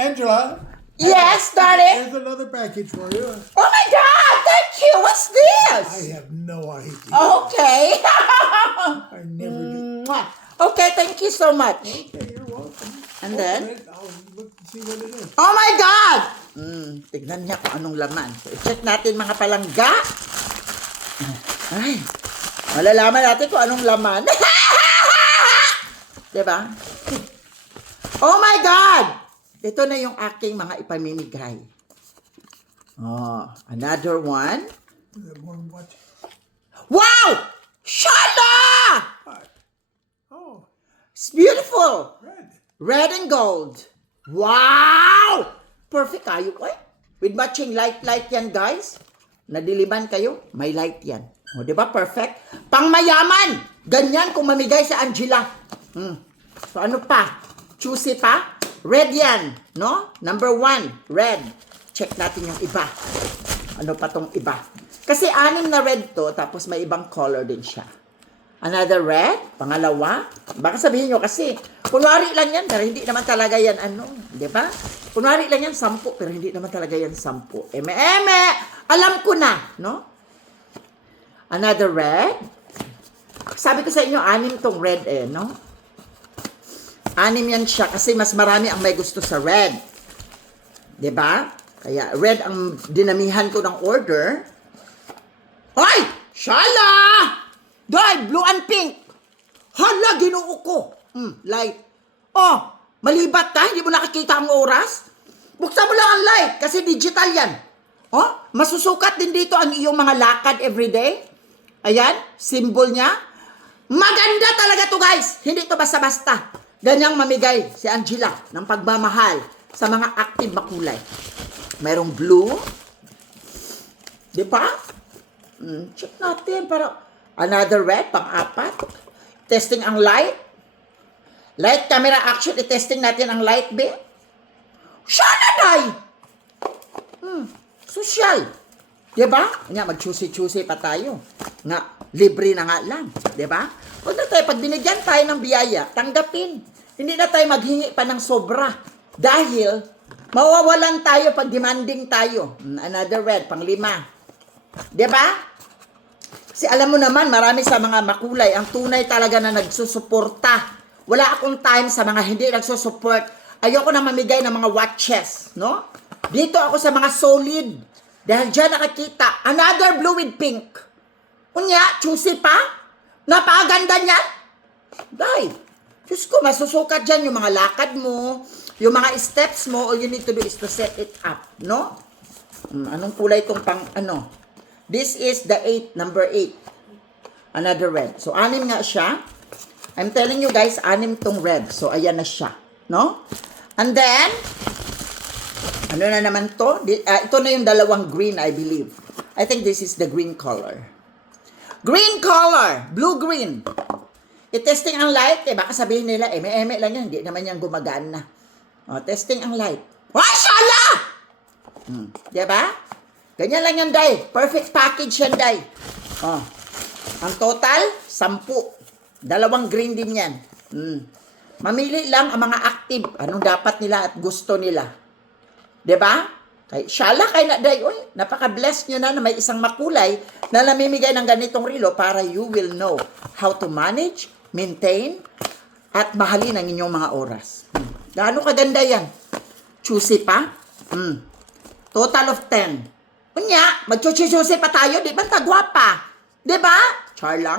Angela, Yes, darling. there's another package for you. Oh my God! Thank you. What's this? I have no idea. Okay. I never did. Mwah. Okay, thank you so much. Okay, you're welcome. And then? Open it. I'll look and see what it is. Oh my God! Tignan niya kung anong laman. Check natin mga palangga. Ay, malalaman natin kung anong laman. Diba? Oh my God! Ito na yung aking mga ipamimigay. Oh, another one. Is it more what? Wow! Shala! What? Oh, It's beautiful. red. Red and gold. Wow! Perfect kayo, eh? With matching light yan, guys. Nadiliman kayo, may light yan. O, di ba? Perfect. Pangmayaman! Ganyan kung mamigay sa Angela. So, ano pa? Choosy pa? Red yan, no? Number 1, red. Check natin yung iba. Ano pa tong iba? Kasi 6 na red to, tapos may ibang color din siya. Another red, pangalawa. Baka sabihin nyo kasi, kunwari lang yan, pero hindi naman talaga yan ano, di ba? Kunwari lang yan 10, pero hindi naman talaga yan 10. Eme, alam ko na, no? Another red. Sabi ko sa inyo, 6 tong red no? 6 yan siya kasi mas marami ang may gusto sa red. di ba? Kaya red ang dinamihan ko ng order. Ay! Shala! Dahil blue and pink. Hala, ginoo ko. Light. Oh, malibat ka? Hindi mo nakikita ang oras? Buksan mo lang ang light kasi digital yan. Oh, masusukat din dito ang iyong mga lakad everyday. Ayan, symbol niya. Maganda talaga to guys. Hindi to basta-basta. Ganyang mamigay si Angela ng pagmamahal sa mga active makulay. Mayroong blue. Di ba? Check natin para another red, pang-4. Testing ang light. Light camera action. I-testing natin ang light, be. Sana, day! Social. Diba? Nga, mag-choosy-choosy pa tayo. Nga, libre na nga lang. Diba? Huwag na tayo, pag binigyan tayo ng biyaya, tanggapin. Hindi na tayo maghingi pa ng sobra. Dahil, mawawalan tayo pag demanding tayo. Another red, pang-5. Diba? Kasi alam mo naman, marami sa mga makulay, ang tunay talaga na nagsusuporta. Wala akong time sa mga hindi nagsusupport. Ayoko na mamigay ng mga watches, no? Dito ako sa mga solid. Dahil dyan nakakita, another blue with pink. Unya, choosy pa? Napakaganda niyan. Day, Diyos ko, masusukat dyan yung mga lakad mo, yung mga steps mo, all you need to do is to set it up, no? Anong kulay itong pang, ano? This is the 8, number 8. Another red. So, 6 nga siya. I'm telling you guys, 6 tong red. So, ayan na siya, no? And then, ano na naman to? Ito na yung dalawang green, I believe. I think this is the green color. Green color! Blue-green. I-testing ang light. Baka sabihin nila, eme-eme lang yan. Hindi naman yan gumagana. Testing ang light. Shala! Diba? Ganyan lang yan, day. Perfect package yan, day. Ang total, 10. Dalawang green din yan. Mamili lang ang mga active. Anong dapat nila at gusto nila. Diba? Shala kay na day, napaka-blessed nyo na may isang makulay na namimigay ng ganitong relo para you will know how to manage, maintain, at mahalin ang inyong mga oras. Gaano kaganda yan? Choosy pa? Total of 10. Kunya, mag-choosy pa tayo, di ba? Tagwapa. Di ba? Char lang.